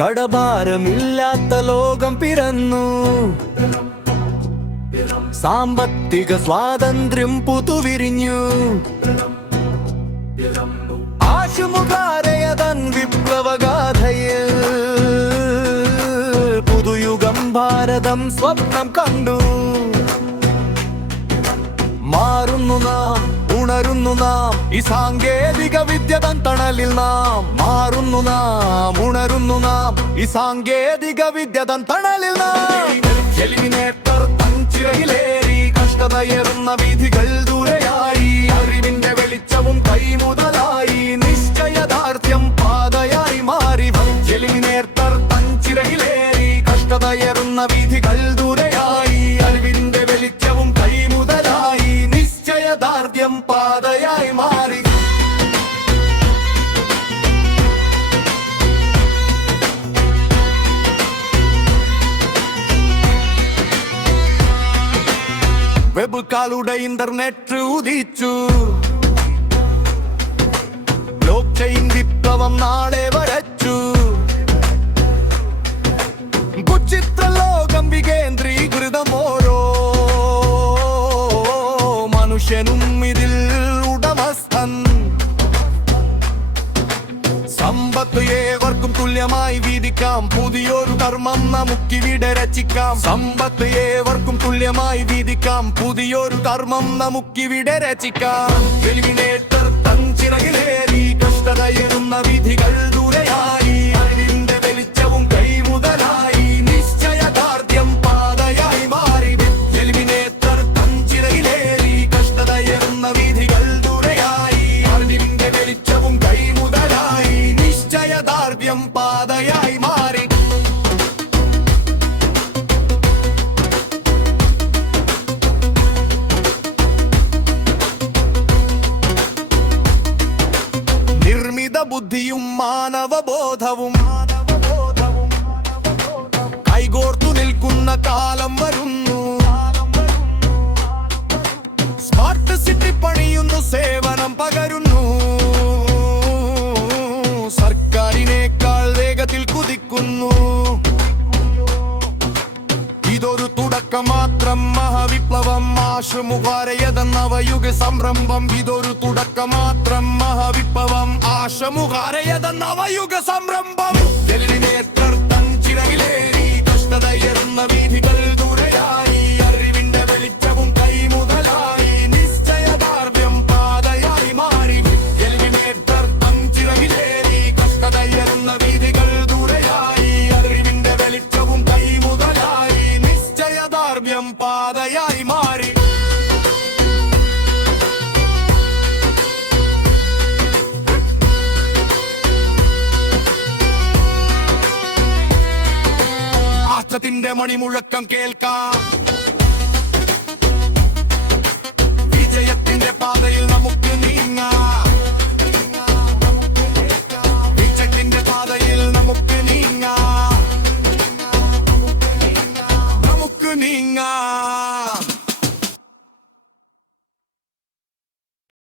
കടഭാരമില്ലാത്ത ലോകം പിറന്നു. സാമ്പത്തിക സ്വാതന്ത്ര്യം പുതുവിരിഞ്ഞു. ആശുമുഖാരയതൻ വിപ്ലവഗാഥയിൽ പുതുയുഗം ഭാരതം സ്വപ്നം കണ്ടു. മാറുന്നു നാം ഉണരുന്നു നാം. ഈ സാങ്കേതിക വിദ്യ തൻ തണലിൽ നാം. മാറുന്നു നാം ഉണരുന്നു നാം. ഈ സാങ്കേതിക വിദ്യ തൻ തണലിൽ നാം. ചിറകിലേറി കഷ്ടതയേറുന്ന വിധികൾ ദൂരെയായി. അറിവിന്റെ വെളിച്ചവും കൈമുതലായി നിശ്ചയദാർഢ്യം പാതയായി മാറി. എലിമിനേറ്റർ തൻ ചിറകിലേറി കഷ്ടതയേറുന്ന പാതയായി മാറി. വെബുക്കാളുടെ ഇന്റർനെറ്റ് ഉദിച്ചു. ബ്ലോക്ക് ചെയിൻ വിപ്ലവം നാളെ വരച്ചു. കുച്ചിത്ര ലോകം വികേന്ദ്രീകൃതമോരോ മനുഷ്യനും ഇതിൽ ഉടമസ്ഥൻ സമ്പത്ത് ഏവർക്കും തുല്യമായി വീതിക്കാം. പുതിയൊരു കർമ്മം നമുക്കിവിടെ രചിക്കാം. സമ്പത്ത് ഏവർക്കും തുല്യമായി വീതിക്കാം. പുതിയൊരു കർമ്മം നമുക്കിവിടെ രചിക്കാം. എലിമിനേറ്റർ തൻ ചിറകിലേറി കഷ്ടതയെന്ന വിധികൾ നിശ്ചയദാർഢ്യം പാതയായി മാറി. നിർമ്മിത ബുദ്ധിയും മാനവബോധവും കൈകോർത്തു നിൽക്കുന്ന കാലം വരുന്നു. തുടക്കം മഹാവിപ്ലവം ആശമുഖാരയത നവയുഗ സംരംഭം ഇതൊരു തുടക്കം മാത്രം മഹാവിപ്ലവം ആശമുഖാരയത നവയുഗ സംരംഭം ചിറകിലേറി കഷ്ടതയർന്ന വീഥികൾ നിശ്ചയദാർഢ്യം പാതയായി മാറി. ആറ്റത്തിന്റെ മണിമുഴക്കം കേൾക്കാം. വിജയത്തിന്റെ പാതയിൽ നമുക്ക് Turning up.